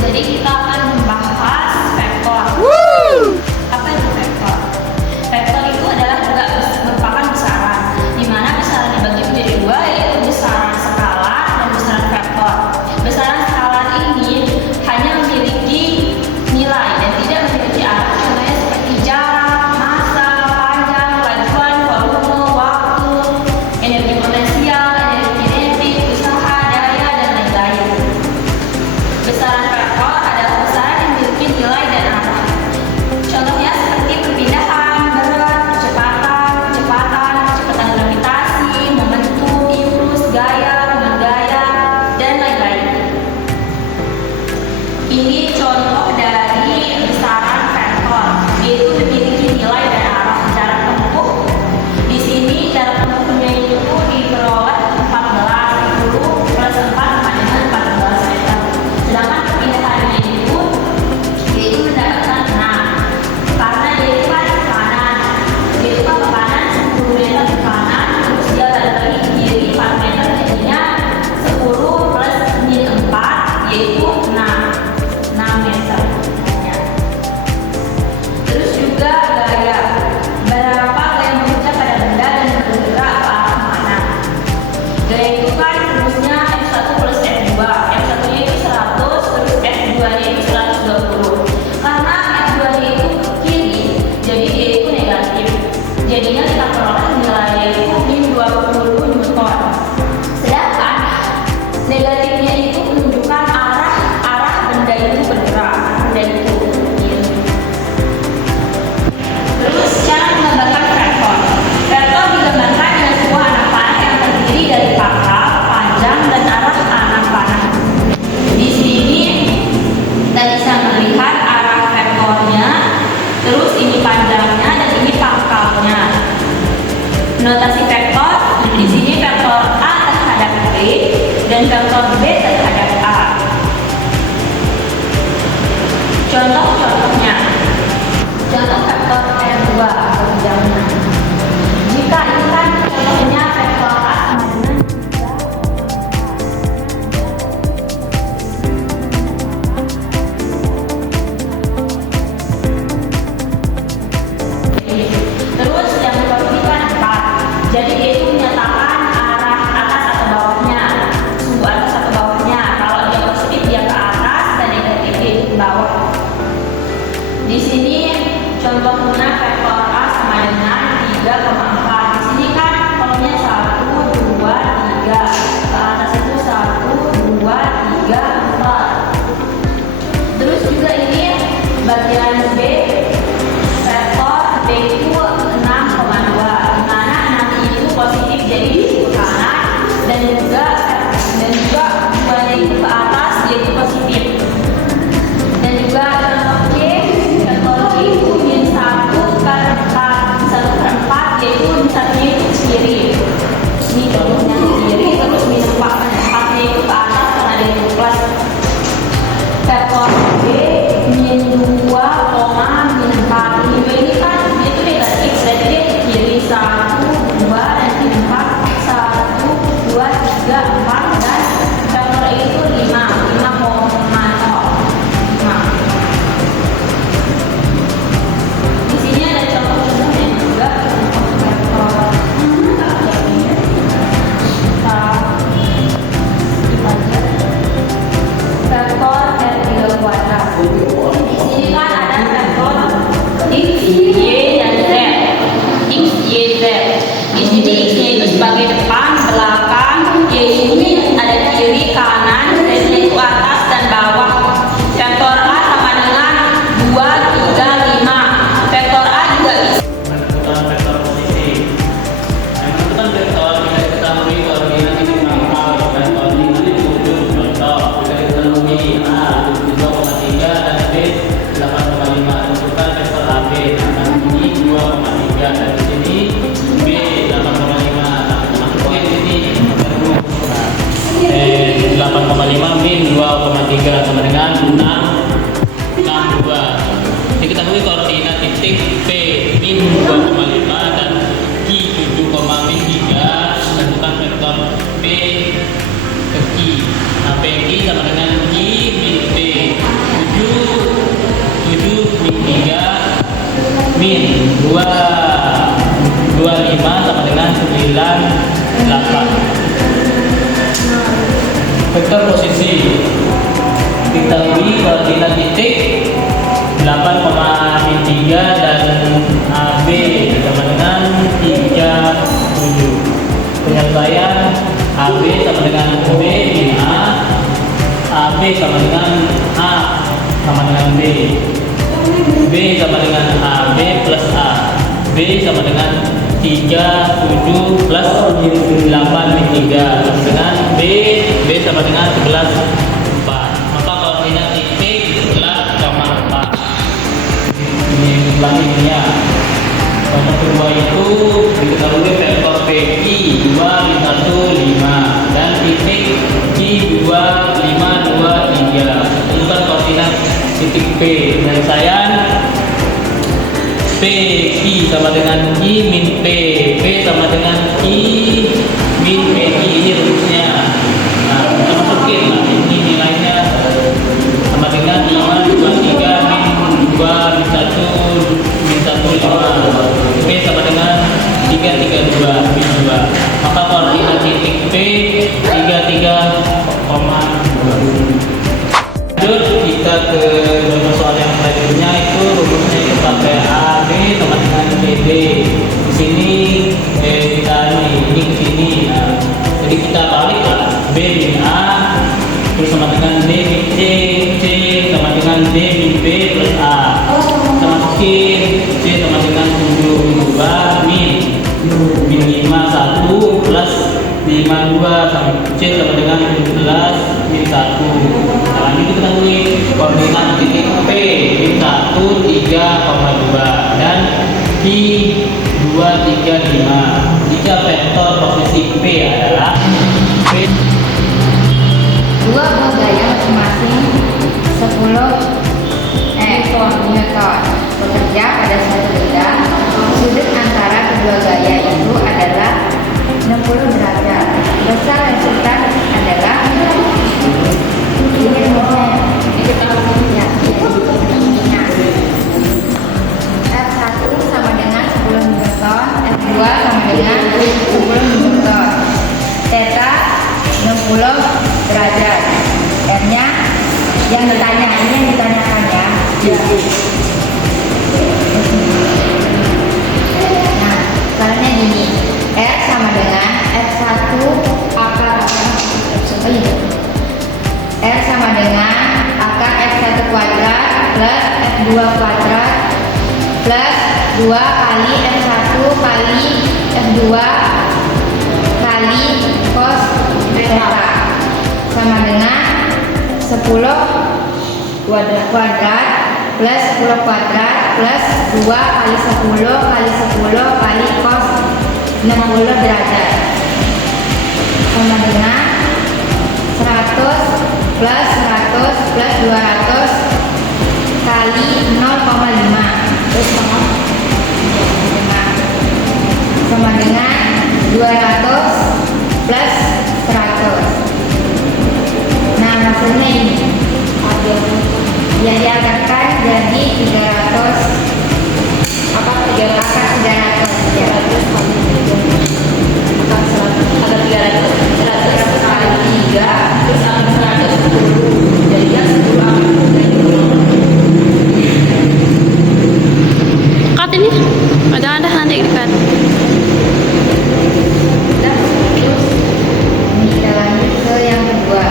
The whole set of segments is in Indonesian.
Jadi kita akan membahas vektor. Apa itu vektor? Vektor itu adalah juga merupakan besaran, di mana besaran dibagi menjadi dua, yaitu besaran skala dan besaran vektor. Besaran skala ini hanya memiliki nilai dan tidak memiliki arah, contohnya seperti jarak, massa, panjang, kelajuan, volume, waktu, energi potensial, energi kinetik, usaha, daya, dan lain-lain. Besaran vektor adalah besaran yang memiliki nilai dan arah. Contohnya seperti perpindahan, berat, kecepatan gravitasi, momentum, impuls, gaya, moment gaya, dan lain-lain. Ini contoh dari besaran vektor, yaitu memiliki nilai dan arah. Jarak tempuh, di sini jarak tempuhnya itu diperoleh 14, 10 plus 4 sama dengan 14 meter. Sedangkan perpindahannya itu yaitu mendapatkan 6, karena dia itu kan ke kanan, dia itu kan ke kanan 10 meter ke kanan, terus dia balik lagi ke kiri 4 meter, jadinya 10 plus min 4 yaitu 6 meter. Terus juga gaya, berapa gaya mengucap pada benda dan bergerak ke arah mana. Gaya itu kan rumusnya F1 plus F2, F1 nya itu 100, terus F2 nya itu 120. Karena F2 nya itu ke kiri, jadi dia itu negatif, jadinya kita peroleh nilai itu min 20 Newton. Sedangkan negatifnya itu menunjukkan arah benda itu bergerak, benda itu kiri. Terus cara menggambarkan vektor. Vektor digambarkan dengan sebuah anak panah yang terdiri dari pangkal, panjang, dan arah anak panah. Di sini kita bisa melihat arah vektornya, terus ini panjangnya dan ini pangkalnya. Notasi vektor, di sini vektor A terhadap B dan vektor B terhadap A. Contoh-contohnya. Contoh vektor R2 panjangnya. Jika ini kan contohnya vektor A sama dengan 3. Terus yang kedua ini kan 4. Jadi dia itu menyatakan arah atas atau bawahnya, sumbu atas atau bawahnya. Kalau dia positif dia ke atas dan negatif dia ke bawah. Di sini contohnya vektor A sama dengan 3,4. Di sini kan kolomnya 1, 2, 3. Ke atas itu 1, 2, 3, 4. Terus juga ini bagian B, vektor B itu 6,2. Di mana 6 itu positif jadi ke kanan dan juga 2-nya itu ke atas dia itu positif. Dan juga contoh C, vektor C itu min 1/4. 1/4 yaitu min 1-nya itu ke kiri. Ini contohnya ke kiri, terus min 4/4-nya itu ke atas karena dia itu plus. Vektor B min 2, min 4. Ini kan dia itu negatif, berarti dia ke kiri 1, 2, dan min 4. 1, 2, 3, 4 dan vektor itu 5. 5,5. Di sini ada contoh-contohnya juga untuk vektor. Vektor R3 kuadrat. Di sini kan ada vektor X, Y, dan Z. X, Y, Z. Di sini X-nya itu sebagai depan, belakang, Y ini ada kiri, kanan, Z-nya itu atas dan bawah. Vektor A sama dengan 2, 3, 5. Vektor A juga bisa. Menentukan vektor posisi. Yang menentukan vektor kita ketahui koordinat titik pangkal dan koordinat titik ujung. Contoh, jika diketahui A 2,3 dan B 8,5. Tentukan vektor AB. Nah, ini 2,3 dan di sini B 8,5. Nah, masuknya di sini. Nah, 8,5 min 2,3 sama dengan 6,62. Diketahui koordinat titik P min 2,5 dan Q 7,3. Tentukan vektor P ke Q. Nah, PQ sama dengan Q min P. 25 sama dengan 98. Vektor posisi diketahui koordinat titik 8,3 dan AB sama dengan 37. Penyelesaian AB sama dengan B min A, AB sama dengan A sama dengan B, B sama dengan AB plus A, B sama dengan 37 plus 8 min 3 sama dengan B sama dengan 11 4. Maka koordinat titik 11,4. Ini ulangi ya. Nomor kedua itu diketahui vektor PI 2 min 1 5 dan titik Q 2 5 2 3. Tentukan koordinat titik P. Penyelesaian P Q sama dengan I min P, P sama dengan I min PI. Ini rumusnya. Nah, kita masukin lah. Ini nilainya sama dengan 5 2 3 min 2 min 1 min 1 5. P sama dengan 3 3 2 min 2. Maka koordinat titik P 33,2. Lanjut kita ke contoh soal yang selanjutnya, itu rumusnya itu pakai AB sama dengan BB. Di sini kita ini ke sini. Nah, jadi kita balik lah. B min A terus sama dengan D min C, C sama dengan D min B plus A. Kita masukin C sama dengan 72 min 5 1 plus 52 sama C sama dengan 17 min 1. Nah, ini kita ketahui koordinat titik P min 1 3,2 dan Q 2 3 5. Jika vektor posisi P adalah P dua buah gaya masing-masing 10 Newton bekerja pada suatu benda, sudut antara kedua gaya itu adalah 60 derajat. Besar resultan adalah ini rumusnya ya. F1 sama dengan 10 Newton, F2 sama dengan 10 Newton, theta 60 derajat. R-nya yang ditanya, ini yang ditanyakan ya. Nah, caranya gini. R sama dengan F1 akar R sama dengan akar F1 kuadrat plus F2 kuadrat plus 2 kali F1 kali F2 kali cos theta sama dengan 10 kuadrat plus 10 kuadrat plus 2 kali 10 kali 10 kali cos 60 derajat sama dengan 100 plus 100 plus 200 kali 0,5 terus sama dengan 200 plus 100. Nah, hasilnya ini yang diangkatkan jadi 300 apa 300 akar 300 ya. Ada 300 kali 3 terus akar 110 jadinya 10 akar. Cut ini ada nanti dikat. Terus ini kita lanjut ke yang kedua.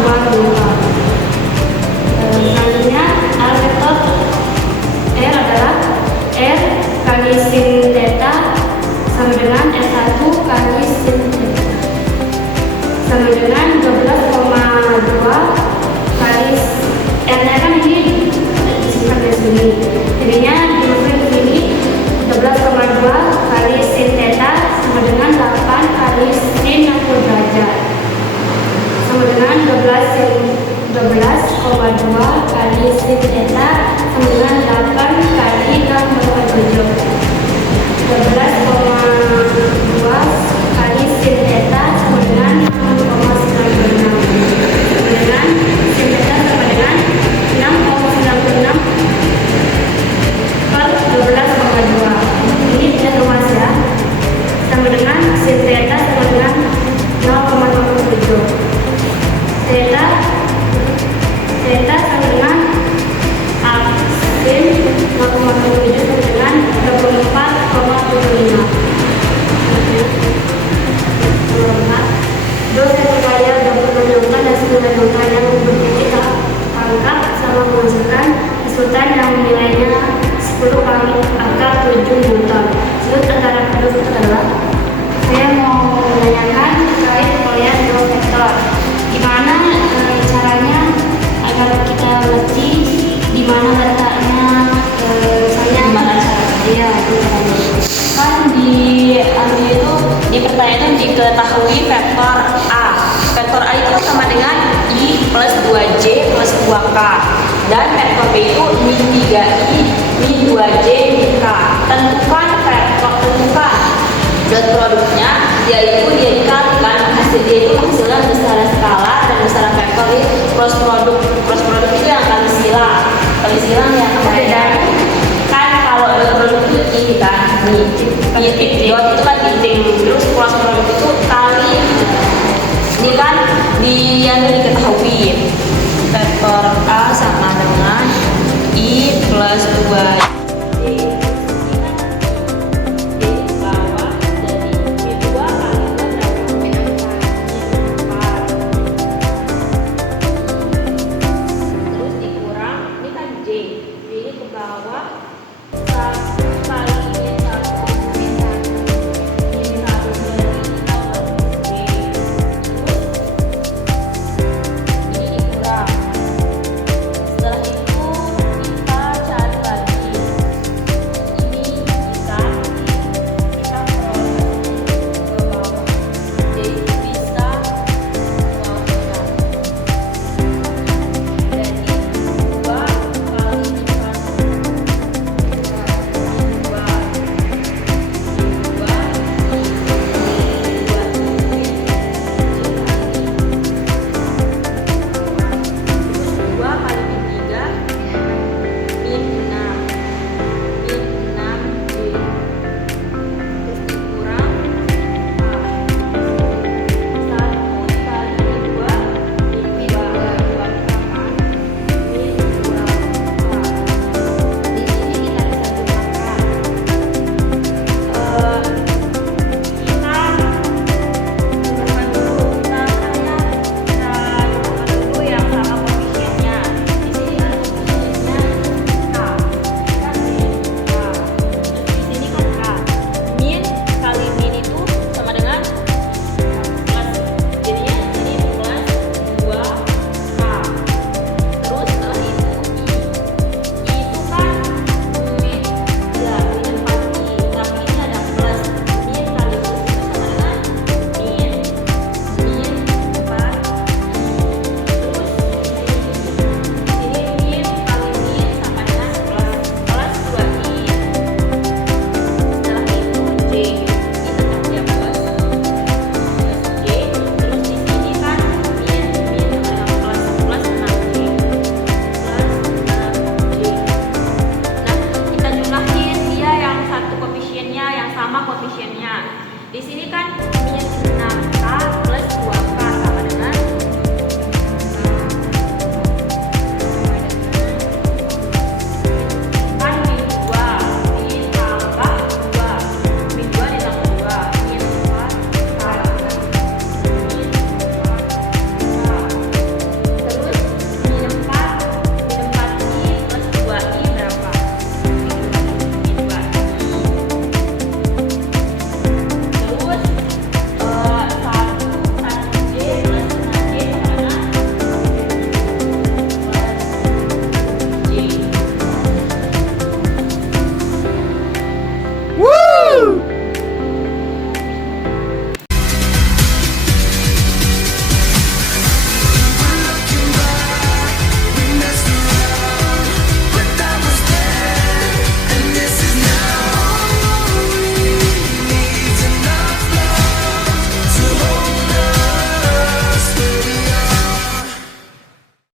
2 selanjutnya R vektor R adalah R kali sin theta sama dengan S1 kali sin theta sama dengan 12,2 kali R-nya kan ini disimpan di sini, jadinya dimasukin ke sini 12,2 kali sin theta sama dengan 8 kali sin 60 derajat sama dengan 12,2 kali sin theta sama dengan 8 kali 6,7. 12,2 kali sin theta sama dengan 6,96 sama dengan sin theta sama dengan 6,96 per 12,2. Ini bisa ruas ya, sama dengan sin theta sama dengan 0,07. Theta sama dengan sin 0,07 sama dengan 24,75. Terus yang kaya dapat menemukan dan sembilan angka yang kita angkat sama menghasilkan resultan yang nilainya 10 kali angka 7 Newton. Sudut antara kedua sudut adalah, saya mau menanyakan terkait penilaian dua vektor. Gimana caranya agar kita ngerti di mana letaknya, misalnya Gimana caranya? Iya, itu caranya. Kan di itu di pertanyaan diketahui vektor A. Vektor A itu sama dengan I plus 2J plus 2K. Dan vektor B itu min 3I min 2J min K. Tentukan dot produknya, yaitu dia dikalikan hasil dia itu menghasilkan besaran skala dan besaran vektor di cross produk itu yang kali silang yang bedanya kan kalau dot produk itu I kan dot itu kan titik, terus cross produk itu kali ini kan yang diketahui vektor